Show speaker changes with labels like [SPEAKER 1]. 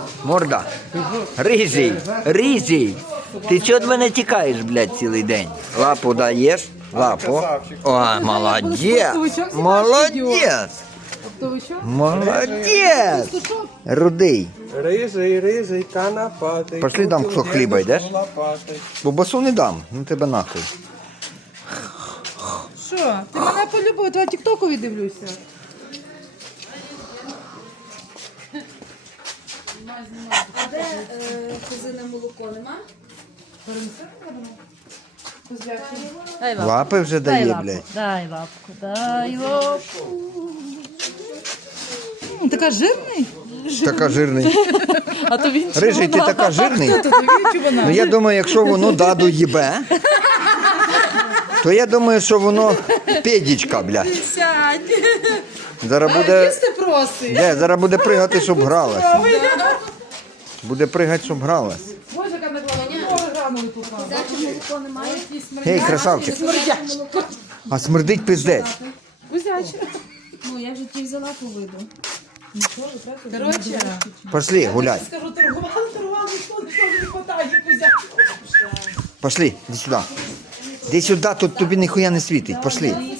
[SPEAKER 1] Морда. Рижий. Рижий. Ти чого від мене тікаєш, блядь, цілий день? Лапу даєш? Лапу. О, молодець. Молодець. Молодець. Рудий.
[SPEAKER 2] Рижий, канапатий.
[SPEAKER 1] Пошли дам кусок хліба, йдеш? Бобасу не дам, ну тебе нахуй.
[SPEAKER 3] Що? Ти мене полюбив, твого тіктоку віддивлюся.
[SPEAKER 4] А де козине молоко нема?
[SPEAKER 3] Дай лапку.
[SPEAKER 1] Лапи вже
[SPEAKER 3] Дай
[SPEAKER 1] дає,
[SPEAKER 3] лапку.
[SPEAKER 1] блядь.
[SPEAKER 3] Дай лапку. Дай лапку. Така жирний?
[SPEAKER 1] Така жирний.
[SPEAKER 3] А то він
[SPEAKER 1] Рижий, ти така жирний?
[SPEAKER 3] То він чубана.
[SPEAKER 1] Ну я думаю, якщо воно даду їбе, то я думаю, що воно педічка, блядь.
[SPEAKER 3] Сядь.
[SPEAKER 1] Зараз буде.
[SPEAKER 3] Їсти просить.
[SPEAKER 1] Де? Зараз буде пригати, щоб гралась. Буде пригати, щоб гралась.
[SPEAKER 3] Боже, яка наклала. Гранули тут.
[SPEAKER 4] Козяче молоко немає?
[SPEAKER 1] Гей, красавчик. А смердить пиздець.
[SPEAKER 3] Кузяче.
[SPEAKER 4] Ну, я вже ті взяла по виду.
[SPEAKER 3] Коротше,
[SPEAKER 1] Пошли, гуляй.
[SPEAKER 3] скажу, торгували, ніхто не хватає кузячку.
[SPEAKER 1] Пошли, іди сюди. Іди сюди, тут тобі ніхуя не світить. Пошли.